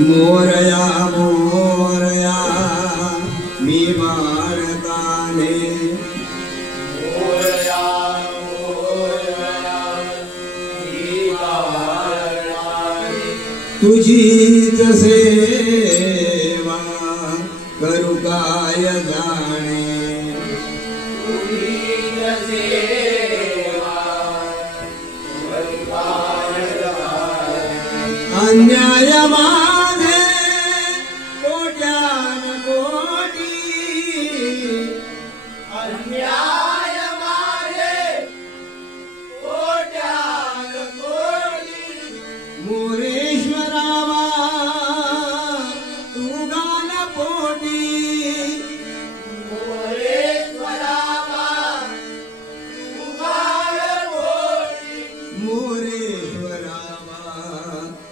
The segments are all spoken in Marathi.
मोरया मोरया मी भारताने मोरया मोरया मी भारताने तुझीच सेवा करू काय जाणे तुझीच सेवा करू काय जाणे अन्याय अन्याय माझे कोट्यान कोटी मोरेश्वरावा तू गान पोटी मोरेश्वरावा तू गान पोटी मोरेश्वरावा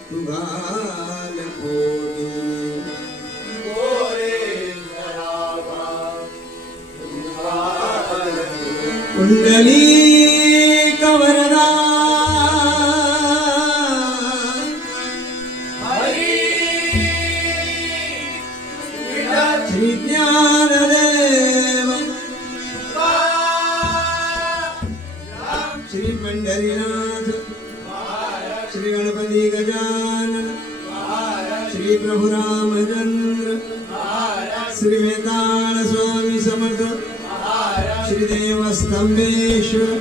तू गान पोटी मोरेश्वरावा तू गान कुंडली कवरदा हरी विठ्ठल श्री ज्ञानदेव श्री पंढरीनाथ श्री गणपती गजानन श्री प्रभु रामचंद्र श्री वेताळ स्वामी समर्थ श्री देवस्थंभेश्वर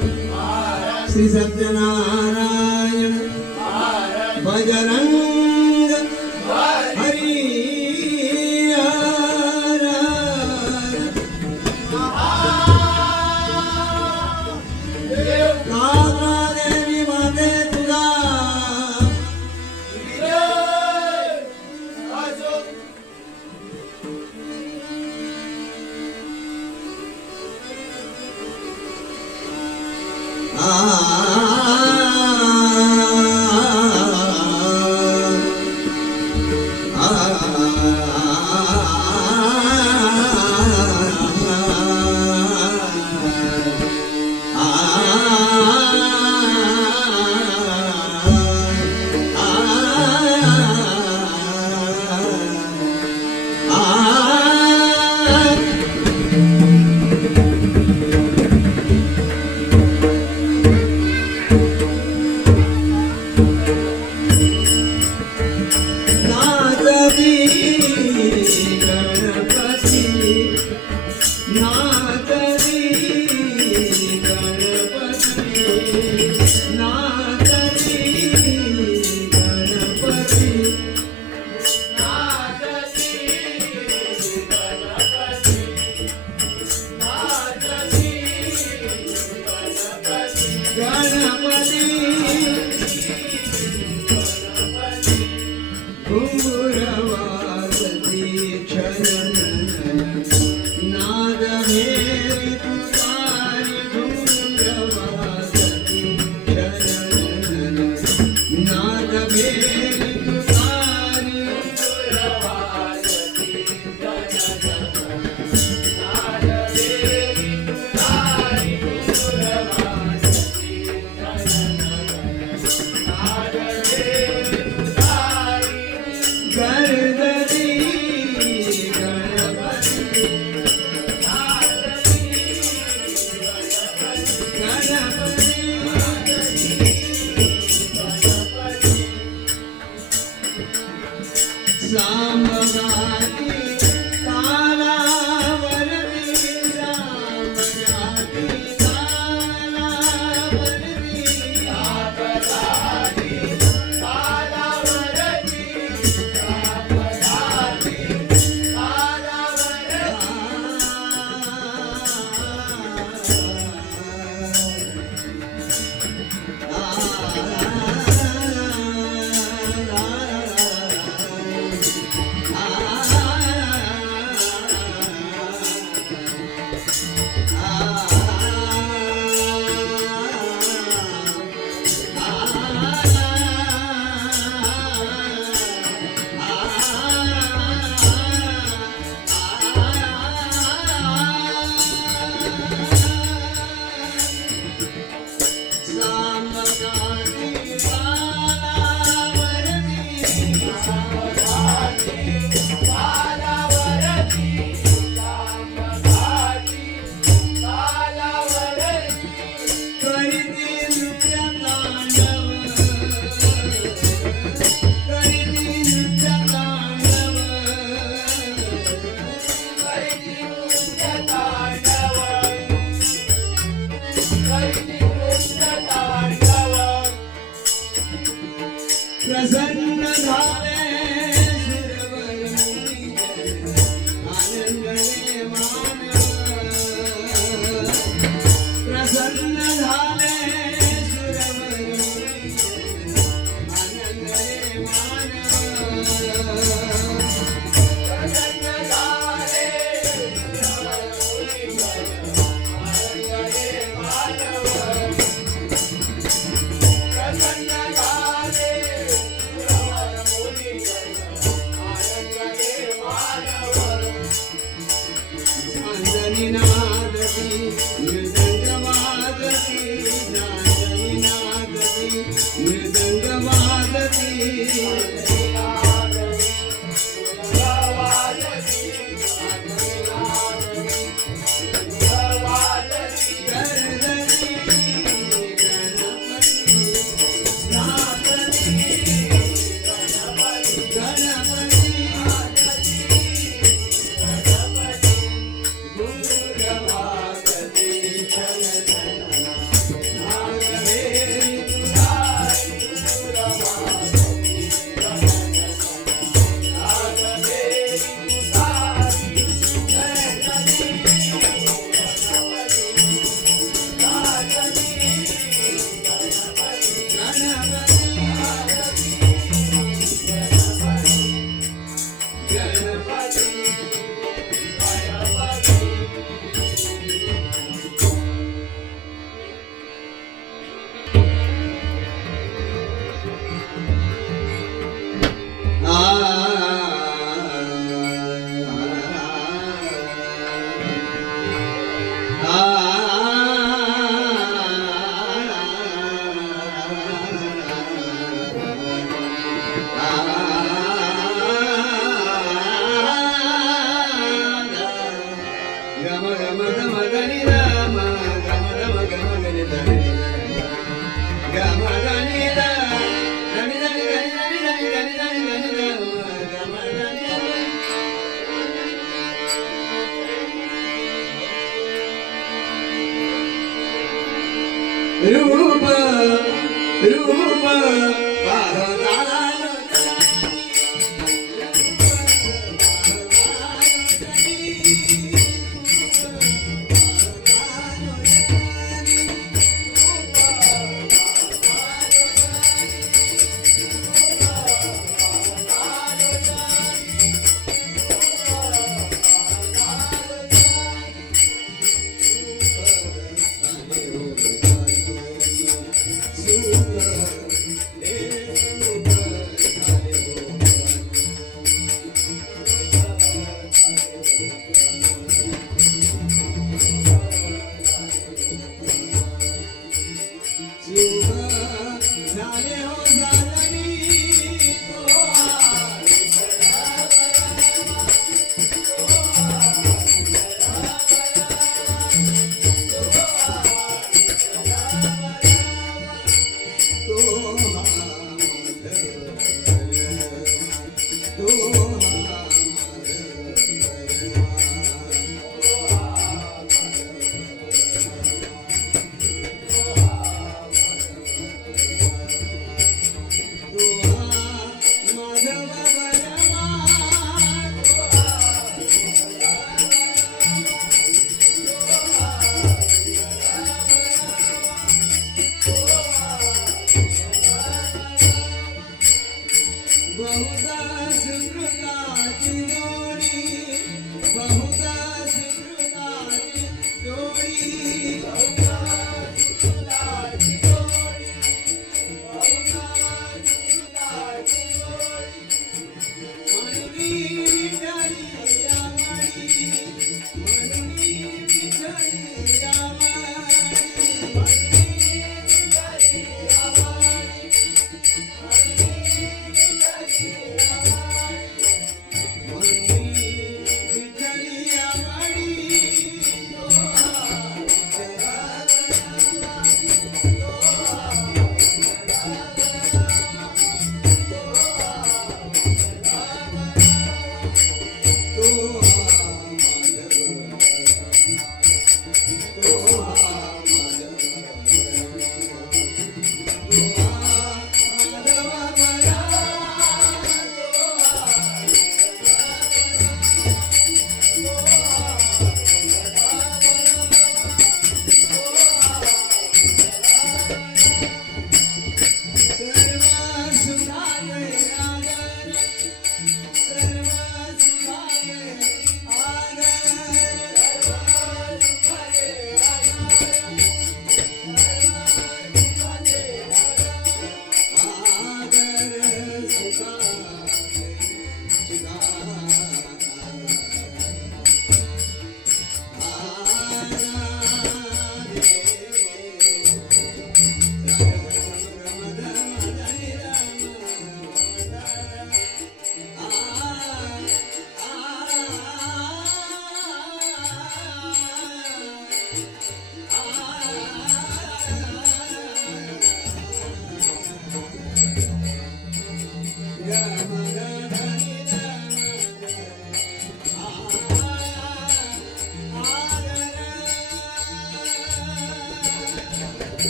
श्री सत्यनारायण बजरंग हरी हर कात्रा देवी माते तुझा रूप रूप पाहता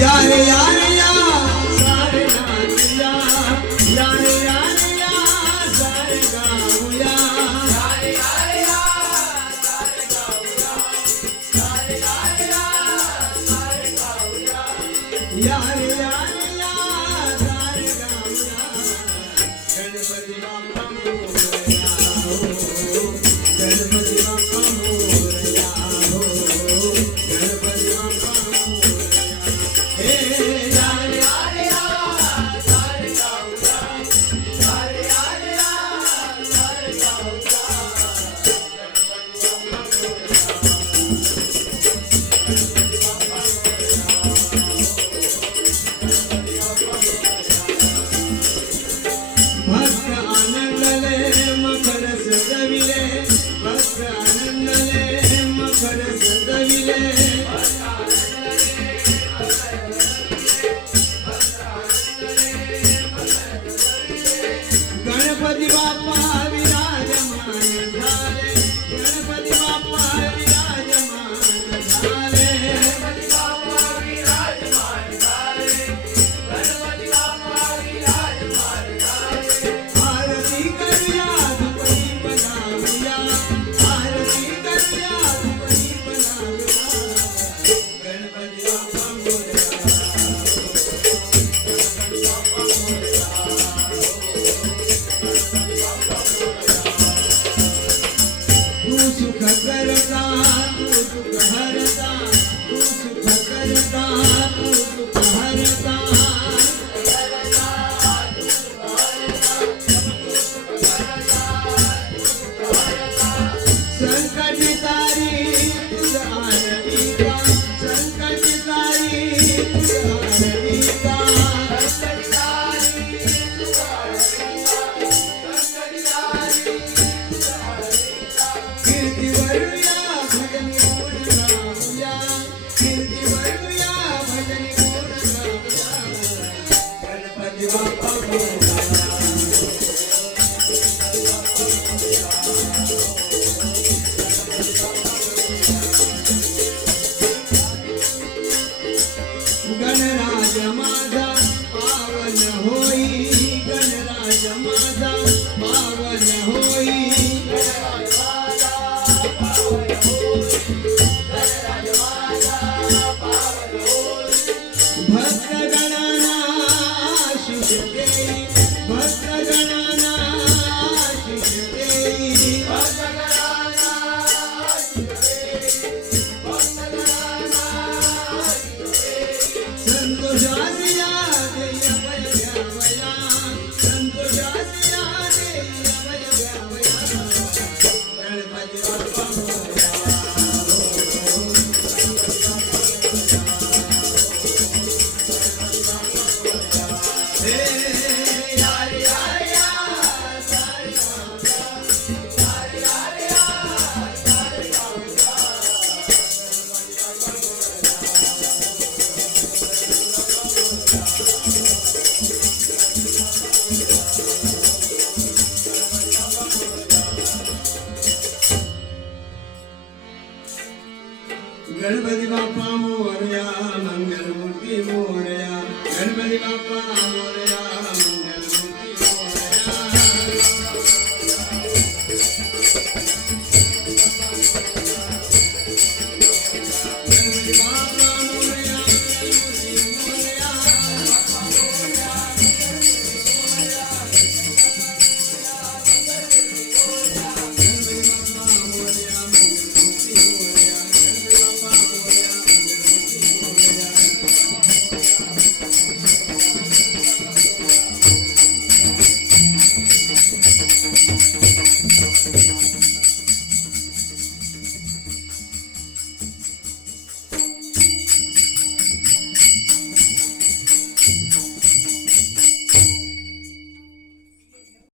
या रे या रे या सारे गाऊया या रे या रे या सारे गाऊया या रे या रे या सारे गाऊया गणपती बाप्पा मोरया हो गणपती बाप्पा मोरया हो गणपती बाप्पा मोरया हे या रे या रे या सारे गाऊया या रे या रे या सारे गाऊया भक्त आनंदले मकर सजविले भक्त आनंदले मकर सजविले गणपती बाप्पा विराजमान झाले गणपती बाप्पा विराजमान झाले गणपती बाप्पा विराजमान झाले गणपती बाप्पा विराजमान झाले आरती करूया धूपदीप लावूया आरती करूया धूपदीप लावूया गणपती बाप्पा मोरया तू सुख करता तू सुख हरता तू सुख करता तू सुख हरता संकट तारी तुझ आरतीचा संकट तारी तुझ आरतीचा संकट तारी तुझ आरतीचा संकट तारी तुझ आरतीचा कीर्ती वरूया भजनी गुण गाऊया कीर्ती वरूया भजनी गुण गाऊया गणपती बाप्पा मोरया गणराज माझा पावन होई गणराज माझा पावन होई गणराज माझा पावन होई गणराज माझा पावन होई भक्त गणांना आशीष देई भक्त गणांना आशीष देई भक्त गणांना आशीष देई भक्त गणांना आशीष संतोषासिया देय अभय द्यावया संतोषासिया देय अभय द्यावया गणपती बाप्पा मोरया हे या रे या रे या सारे गाऊया या रे या रे या सारे गाऊया गणपती बाप्पा मोरया मंगलमूर्ती मोरया गणपती बाप्पा मोरया